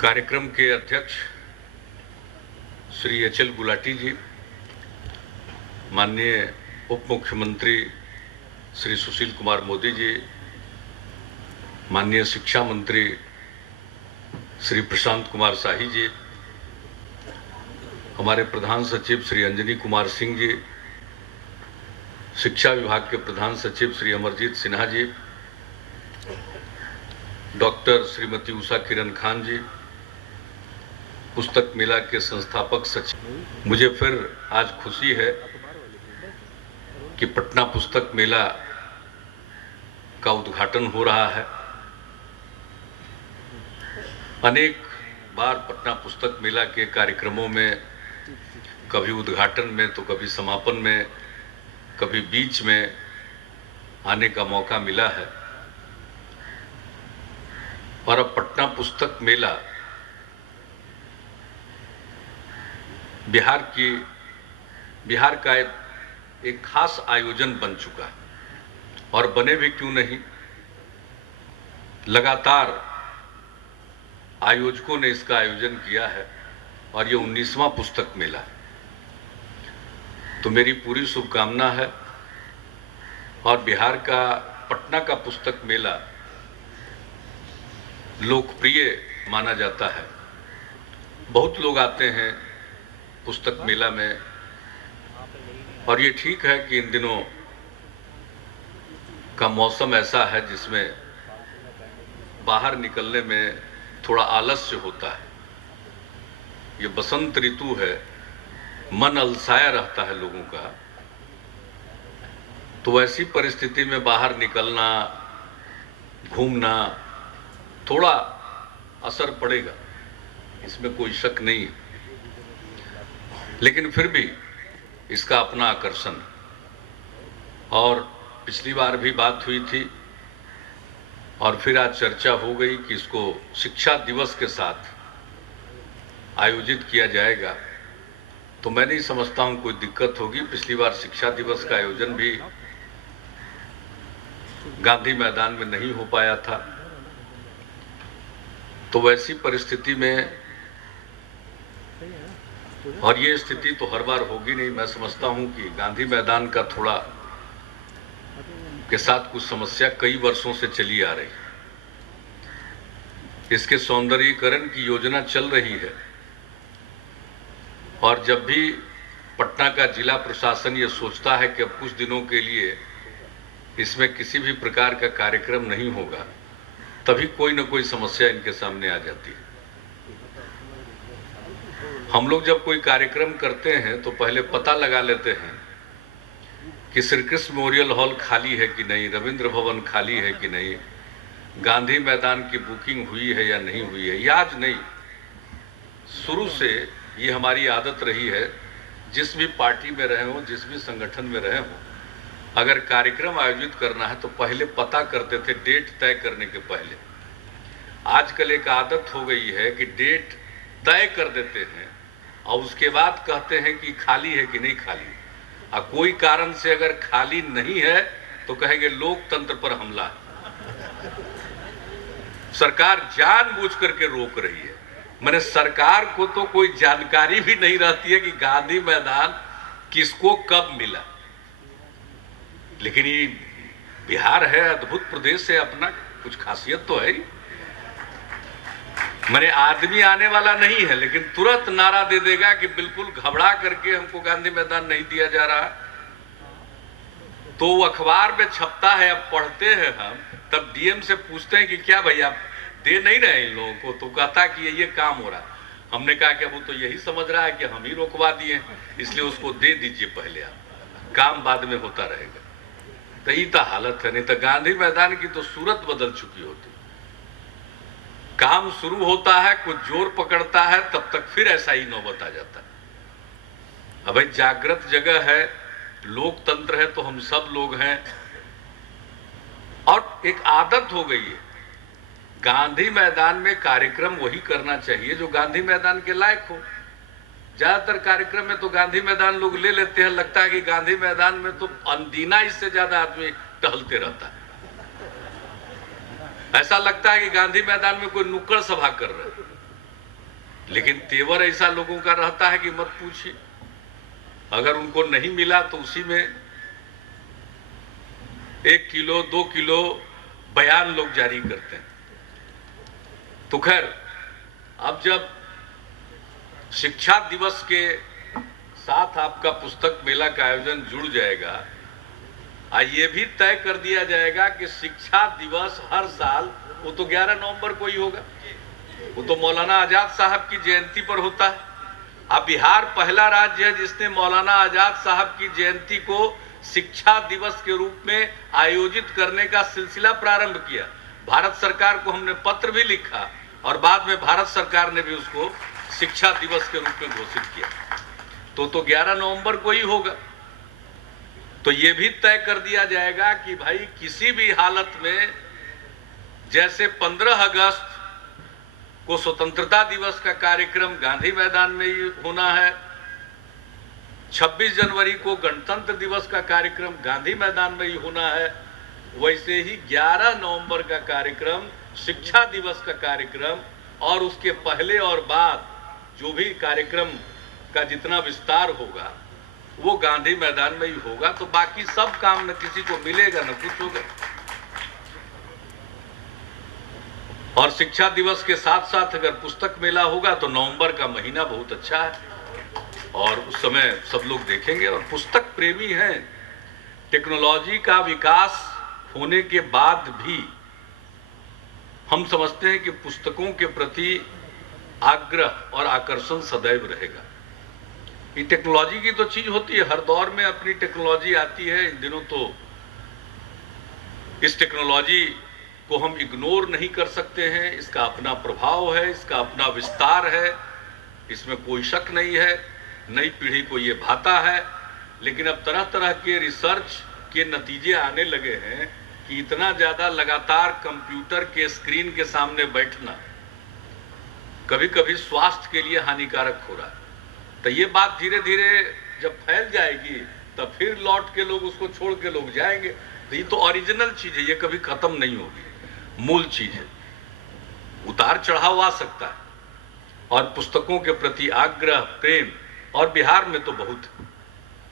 कार्यक्रम के अध्यक्ष श्री एच.एल. गुलाटी जी, माननीय उप मुख्यमंत्री श्री सुशील कुमार मोदी जी, माननीय शिक्षा मंत्री श्री प्रशांत कुमार शाही जी, हमारे प्रधान सचिव श्री अंजनी कुमार सिंह जी, शिक्षा विभाग के प्रधान सचिव श्री अमरजीत सिन्हा जी, डॉक्टर श्रीमती उषा किरण खान जी, पुस्तक मेला के संस्थापक सचिव, मुझे फिर आज खुशी है कि पटना पुस्तक मेला का उद्घाटन हो रहा है। अनेक बार पटना पुस्तक मेला के कार्यक्रमों में, कभी उद्घाटन में तो कभी समापन में, कभी बीच में आने का मौका मिला है। और अब पटना पुस्तक मेला बिहार का एक खास आयोजन बन चुका है, और बने भी क्यों नहीं, लगातार आयोजकों ने इसका आयोजन किया है और ये 19वां पुस्तक मेला है। तो मेरी पूरी शुभकामना है। और बिहार का पटना का पुस्तक मेला लोकप्रिय माना जाता है, बहुत लोग आते हैं पुस्तक मेला में, और ये ठीक है कि इन दिनों का मौसम ऐसा है जिसमें बाहर निकलने में थोड़ा आलस्य होता है। ये बसंत ऋतु है, मन अलसाया रहता है लोगों का, तो ऐसी परिस्थिति में बाहर निकलना, घूमना थोड़ा असर पड़ेगा, इसमें कोई शक नहीं है। लेकिन फिर भी इसका अपना आकर्षण, और पिछली बार भी बात हुई थी और फिर आज चर्चा हो गई कि इसको शिक्षा दिवस के साथ आयोजित किया जाएगा, तो मैं नहीं समझता हूं कोई दिक्कत होगी। पिछली बार शिक्षा दिवस का आयोजन भी गांधी मैदान में नहीं हो पाया था, तो वैसी परिस्थिति में, और ये स्थिति तो हर बार होगी नहीं, मैं समझता हूं कि गांधी मैदान का थोड़ा के साथ कुछ समस्या कई वर्षों से चली आ रही, इसके सौंदर्यीकरण की योजना चल रही है। और जब भी पटना का जिला प्रशासन ये सोचता है कि अब कुछ दिनों के लिए इसमें किसी भी प्रकार का कार्यक्रम नहीं होगा, तभी कोई न कोई समस्या इनके सामने आ जाती है। हम लोग जब कोई कार्यक्रम करते हैं तो पहले पता लगा लेते हैं कि श्री कृष्ण मेमोरियल हॉल खाली है कि नहीं, रविंद्र भवन खाली है कि नहीं, गांधी मैदान की बुकिंग हुई है या नहीं हुई है। या आज नहीं, शुरू से ये हमारी आदत रही है, जिस भी पार्टी में रहे हों, जिस भी संगठन में रहे हों, अगर कार्यक्रम आयोजित करना है तो पहले पता करते थे, डेट तय करने के पहले। आजकल एक आदत हो गई है कि डेट तय कर देते हैं और उसके बाद कहते हैं कि खाली है कि नहीं खाली। और कोई कारण से अगर खाली नहीं है तो कहेंगे लोकतंत्र पर हमला है, सरकार जानबूझ करके रोक रही है। मैंने सरकार को तो कोई जानकारी भी नहीं रहती है कि गांधी मैदान किसको कब मिला। लेकिन ये बिहार है, अद्भुत प्रदेश है अपना, कुछ खासियत तो है ही। मैंने आदमी आने वाला नहीं है, लेकिन तुरंत नारा दे देगा कि बिल्कुल घबरा करके हमको गांधी मैदान नहीं दिया जा रहा। तो वो अखबार में छपता है, अब पढ़ते हैं हम, तब डीएम से पूछते हैं कि क्या भैया दे नहीं रहे इन लोगों को, तो कहता कि ये काम हो रहा। हमने कहा कि अब वो तो यही समझ रहा है कि हम ही रोकवा दिए, इसलिए उसको दे दीजिए पहले, आप काम बाद में होता रहेगा। तो ये तो हालत है, नहीं तो गांधी मैदान की तो सूरत बदल चुकी होती। काम शुरू होता है, कुछ जोर पकड़ता है, तब तक फिर ऐसा ही नौबत आ जाता है। अब भाई जागृत जगह है, लोकतंत्र है, तो हम सब लोग हैं, और एक आदत हो गई है। गांधी मैदान में कार्यक्रम वही करना चाहिए जो गांधी मैदान के लायक हो। ज्यादातर कार्यक्रम में तो गांधी मैदान लोग ले लेते हैं, लगता है कि गांधी मैदान में तो अनदीना इससे ज्यादा आदमी टहलते रहता है। ऐसा लगता है कि गांधी मैदान में कोई नुक्कड़ सभा कर रहे हैं। लेकिन तेवर ऐसा लोगों का रहता है कि मत पूछिए। अगर उनको नहीं मिला तो उसी में 1 किलो 2 किलो बयान लोग जारी करते हैं। तो खैर, अब जब शिक्षा दिवस के साथ आपका पुस्तक मेला का आयोजन जुड़ जाएगा, ये भी तय कर दिया जाएगा कि शिक्षा दिवस हर साल, वो तो 11 नवंबर को ही होगा, वो तो मौलाना आजाद साहब की जयंती पर होता है। अब बिहार पहला राज्य है जिसने मौलाना आजाद साहब की जयंती को शिक्षा दिवस के रूप में आयोजित करने का सिलसिला प्रारंभ किया। भारत सरकार को हमने पत्र भी लिखा और बाद में भारत सरकार ने भी उसको शिक्षा दिवस के रूप में घोषित किया। तो 11 नवंबर को ही होगा। तो ये भी तय कर दिया जाएगा कि भाई किसी भी हालत में, जैसे 15 अगस्त को स्वतंत्रता दिवस का कार्यक्रम गांधी मैदान में ही होना है, 26 जनवरी को गणतंत्र दिवस का कार्यक्रम गांधी मैदान में ही होना है, वैसे ही 11 नवंबर का कार्यक्रम शिक्षा दिवस का कार्यक्रम और उसके पहले और बाद जो भी कार्यक्रम का जितना विस्तार होगा वो गांधी मैदान में ही होगा। तो बाकी सब काम न किसी को मिलेगा न कुछ होगा। और शिक्षा दिवस के साथ साथ अगर पुस्तक मेला होगा तो नवंबर का महीना बहुत अच्छा है और उस समय सब लोग देखेंगे। और पुस्तक प्रेमी हैं। टेक्नोलॉजी का विकास होने के बाद भी हम समझते हैं कि पुस्तकों के प्रति आग्रह और आकर्षण सदैव रहेगा। ये टेक्नोलॉजी की तो चीज होती है, हर दौर में अपनी टेक्नोलॉजी आती है। इन दिनों तो इस टेक्नोलॉजी को हम इग्नोर नहीं कर सकते हैं। इसका अपना प्रभाव है, इसका अपना विस्तार है, इसमें कोई शक नहीं है। नई पीढ़ी को ये भाता है। लेकिन अब तरह तरह के रिसर्च के नतीजे आने लगे हैं कि इतना ज्यादा लगातार कंप्यूटर के स्क्रीन के सामने बैठना कभी कभी स्वास्थ्य के लिए हानिकारक हो रहा है। तो ये बात धीरे धीरे जब फैल जाएगी तब फिर लौट के लोग उसको छोड़ के लोग जाएंगे। तो ये तो ओरिजिनल चीज है, ये कभी खत्म नहीं होगी, मूल चीज है। उतार चढ़ाव आ सकता है और पुस्तकों के प्रति आग्रह प्रेम, और बिहार में तो बहुत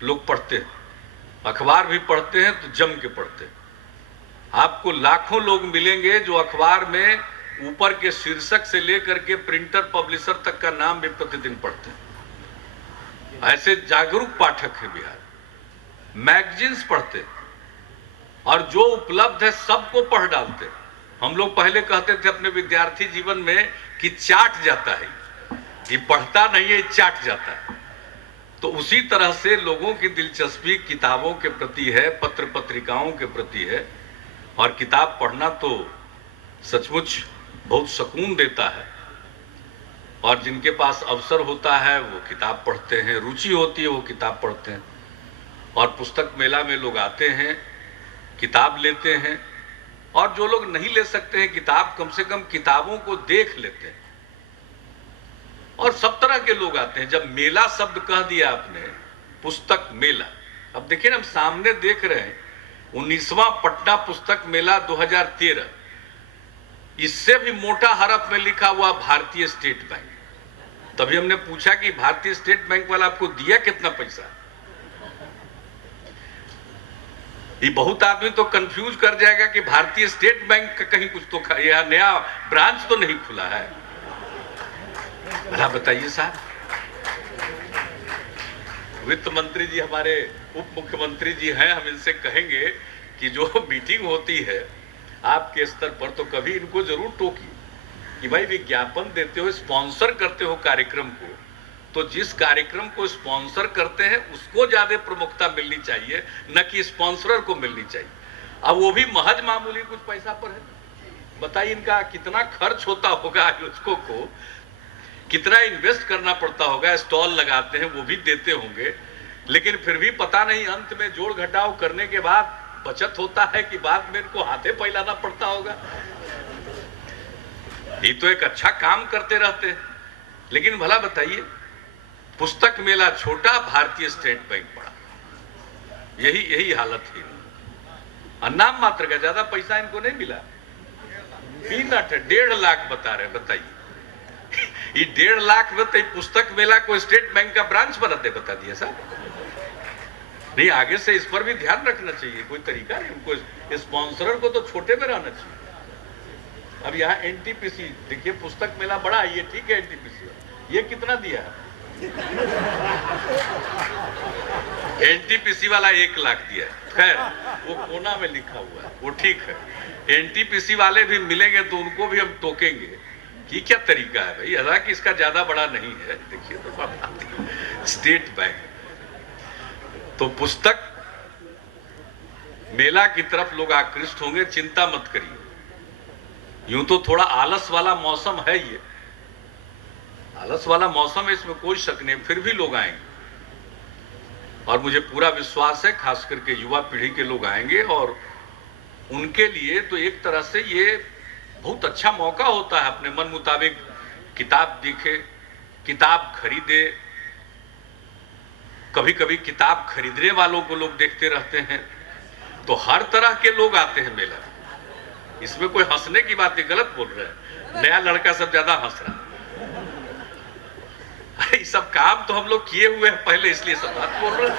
लोग पढ़ते हैं, अखबार भी पढ़ते हैं तो जम के पढ़ते हैं। आपको लाखों लोग मिलेंगे जो अखबार में ऊपर के शीर्षक से लेकर के प्रिंटर पब्लिशर तक का नाम भी प्रतिदिन पढ़ते हैं। ऐसे जागरूक पाठक है बिहार। मैगजीन्स पढ़ते और जो उपलब्ध है सबको पढ़ डालते। हम लोग पहले कहते थे अपने विद्यार्थी जीवन में कि चाट जाता है, ये पढ़ता नहीं है, चाट जाता है। तो उसी तरह से लोगों की दिलचस्पी किताबों के प्रति है, पत्र पत्रिकाओं के प्रति है। और किताब पढ़ना तो सचमुच बहुत सुकून देता है। और जिनके पास अवसर होता है वो किताब पढ़ते हैं, रुचि होती है वो किताब पढ़ते हैं। और पुस्तक मेला में लोग आते हैं, किताब लेते हैं। और जो लोग नहीं ले सकते हैं किताब, कम से कम किताबों को देख लेते हैं। और सब तरह के लोग आते हैं। जब मेला शब्द कह दिया आपने, पुस्तक मेला, अब देखिए हम सामने देख रहे हैं 19वां पटना पुस्तक मेला 2013, इससे भी मोटा हरफ में लिखा हुआ भारतीय स्टेट बैंक। तभी हमने पूछा कि भारतीय स्टेट बैंक वाला आपको दिया कितना पैसा। ये बहुत आदमी तो कंफ्यूज कर जाएगा कि भारतीय स्टेट बैंक का कहीं कुछ तो यह नया ब्रांच तो नहीं खुला है। भला बताइए साहब, वित्त मंत्री जी हमारे उप मुख्यमंत्री जी हैं, हम इनसे कहेंगे कि जो मीटिंग होती है आपके स्तर पर तो कभी इनको जरूर टोकिए कि भाई विज्ञापन देते हो, स्पॉन्सर करते हो कार्यक्रम को, तो जिस कार्यक्रम को स्पॉन्सर करते हैं उसको ज्यादा प्रमुखता मिलनी चाहिए, न कि स्पॉन्सरर को मिलनी चाहिए। अब वो भी महज मामूली कुछ पैसा पर है। बताइए इनका कितना खर्च होता होगा आयोजकों को, कितना इन्वेस्ट करना पड़ता होगा। स्टॉल लगाते हैं वो भी देते होंगे, लेकिन फिर भी पता नहीं अंत में जोड़ घटाव करने के बाद बचत होता है कि बाद में इनको हाथे फैलाना पड़ता होगा। ये तो एक अच्छा काम करते रहते हैं। लेकिन भला बताइए, पुस्तक मेला छोटा, भारतीय स्टेट बैंक बड़ा, यही हालत है। नाम मात्र का, ज्यादा पैसा इनको नहीं मिला। पीनट है, 1.5 लाख बता रहे, बताइए। ये 1.5 लाख में तो पुस्तक मेला को स्टेट बैंक का ब्रांच बनाते, बता दिया साहब। नहीं, आगे से इस पर भी ध्यान रखना चाहिए, कोई तरीका नहीं, उनको स्पॉन्सर को तो छोटे में रहना चाहिए। अब यहाँ एनटीपीसी देखिए, पुस्तक मेला बड़ा है, ये ठीक है, एनटीपीसी ये कितना दिया है? एनटीपीसी वाला 1 लाख दिया है, खैर वो कोना में लिखा हुआ है, वो ठीक है। एनटीपीसी वाले भी मिलेंगे तो उनको भी हम टोकेंगे कि क्या तरीका है भाई, हालांकि इसका ज्यादा बड़ा नहीं है। देखिए तो स्टेट बैंक, तो पुस्तक मेला की तरफ लोग आकृष्ट होंगे, चिंता मत करिए। यूं तो थोड़ा आलस वाला मौसम है, ये आलस वाला मौसम है, इसमें कोई शक नहीं, फिर भी लोग आएंगे और मुझे पूरा विश्वास है खास करके युवा पीढ़ी के लोग आएंगे और उनके लिए तो एक तरह से ये बहुत अच्छा मौका होता है, अपने मन मुताबिक किताब देखे, किताब खरीदे। कभी कभी किताब खरीदने वालों को लोग देखते रहते हैं, तो हर तरह के लोग आते हैं मेला। इसमें कोई हंसने की बात नहीं, गलत बोल रहे हैं, नया लड़का सब ज्यादा हंस रहा है। ये सब काम तो हम लोग किए हुए हैं पहले, इसलिए सब बात बोल रहे हैं।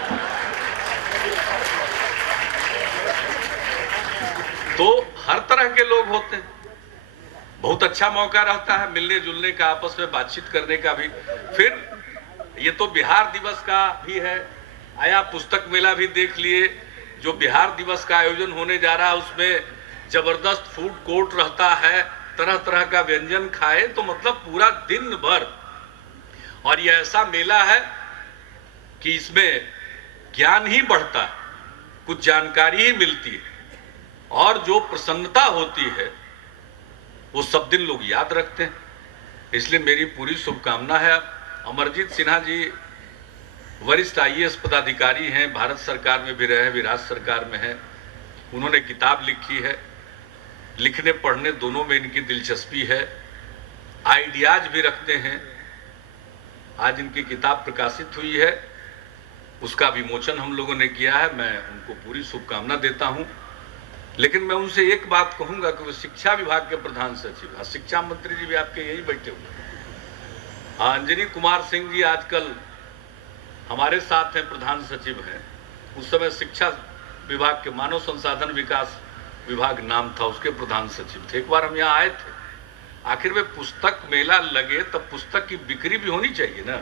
तो हर तरह के लोग होते हैं, बहुत अच्छा मौका रहता है मिलने जुलने का, आपस में बातचीत करने का भी। फिर ये तो बिहार दिवस का भी है, आया पुस्तक मेला भी देख लिए। जो बिहार दिवस का आयोजन होने जा रहा है उसमें जबरदस्त फूड कोर्ट रहता है, तरह तरह का व्यंजन खाए, तो मतलब पूरा दिन भर। और ये ऐसा मेला है कि इसमें ज्ञान ही बढ़ता है, कुछ जानकारी ही मिलती है और जो प्रसन्नता होती है वो सब दिन लोग याद रखते हैं। इसलिए मेरी पूरी शुभकामना है। अमरजीत सिन्हा जी वरिष्ठ आईएएस पदाधिकारी हैं, भारत सरकार में भी रहे हैं, भी राज्य सरकार में हैं। उन्होंने किताब लिखी है, लिखने पढ़ने दोनों में इनकी दिलचस्पी है, आइडियाज भी रखते हैं। आज इनकी किताब प्रकाशित हुई है, उसका विमोचन हम लोगों ने किया है। मैं उनको पूरी शुभकामना देता हूं। लेकिन मैं उनसे एक बात कहूंगा कि वो शिक्षा विभाग के प्रधान सचिव, शिक्षा मंत्री जी भी आपके यही बैठे हुए हैं, अंजनी कुमार सिंह जी आजकल हमारे साथ हैं, प्रधान सचिव हैं। उस समय शिक्षा विभाग के मानव संसाधन विकास विभाग नाम था, उसके प्रधान सचिव थे। एक बार हम यहाँ आए थे, आखिर में पुस्तक मेला लगे तब पुस्तक की बिक्री भी होनी चाहिए ना,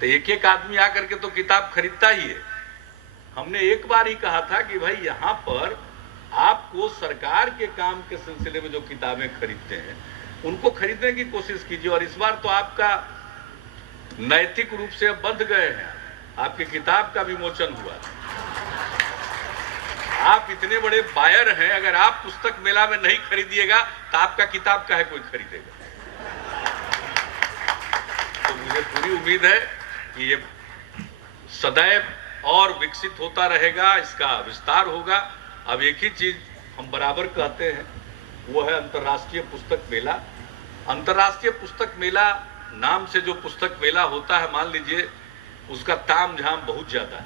तो एक एक आदमी आकर के तो किताब खरीदता ही है। हमने एक बार ही कहा था कि भाई यहाँ पर आपको सरकार के काम के सिलसिले में जो किताबें खरीदते हैं उनको खरीदने की कोशिश कीजिए। और इस बार तो आपका नैतिक रूप से बंध गए हैं, आपकी किताब का विमोचन हुआ। आप इतने बड़े बायर हैं, अगर आप पुस्तक मेला में नहीं खरीदिएगा तो आपका किताब का है कोई खरीदेगा। तो मुझे पूरी उम्मीद है कि ये सदैव और विकसित होता रहेगा, इसका विस्तार होगा। अब एक ही चीज हम बराबर कहते हैं, वो है अंतर्राष्ट्रीय पुस्तक मेला। अंतर्राष्ट्रीय पुस्तक मेला नाम से जो पुस्तक मेला होता है, मान लीजिए उसका ताम झाम बहुत ज्यादा है,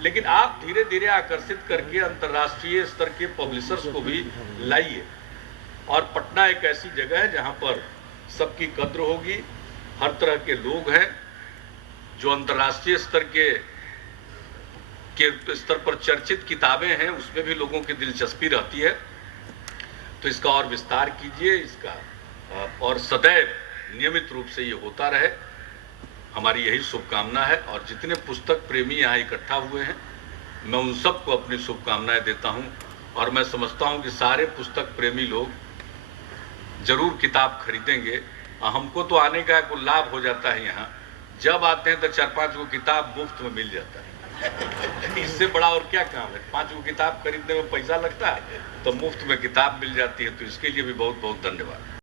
लेकिन आप धीरे धीरे आकर्षित करके अंतर्राष्ट्रीय स्तर के पब्लिशर्स को भी लाइए। और पटना एक ऐसी जगह है जहां पर सबकी कद्र होगी, हर तरह के लोग हैं। जो अंतर्राष्ट्रीय स्तर के स्तर पर चर्चित किताबें हैं उसमें भी लोगों की दिलचस्पी रहती है। तो इसका और विस्तार कीजिए, इसका और सदैव नियमित रूप से ये होता रहे, हमारी यही शुभकामना है। और जितने पुस्तक प्रेमी यहाँ इकट्ठा हुए हैं, मैं उन सबको अपनी शुभकामनाएं देता हूँ। और मैं समझता हूँ कि सारे पुस्तक प्रेमी लोग जरूर किताब खरीदेंगे। हमको तो आने का कोई लाभ हो जाता है, यहाँ जब आते हैं तो 4-5 गो किताब मुफ्त में मिल जाता है। इससे बड़ा और क्या काम है? 5 गो किताब खरीदने में पैसा लगता है, तो मुफ्त में किताब मिल जाती है। तो इसके लिए भी बहुत बहुत धन्यवाद।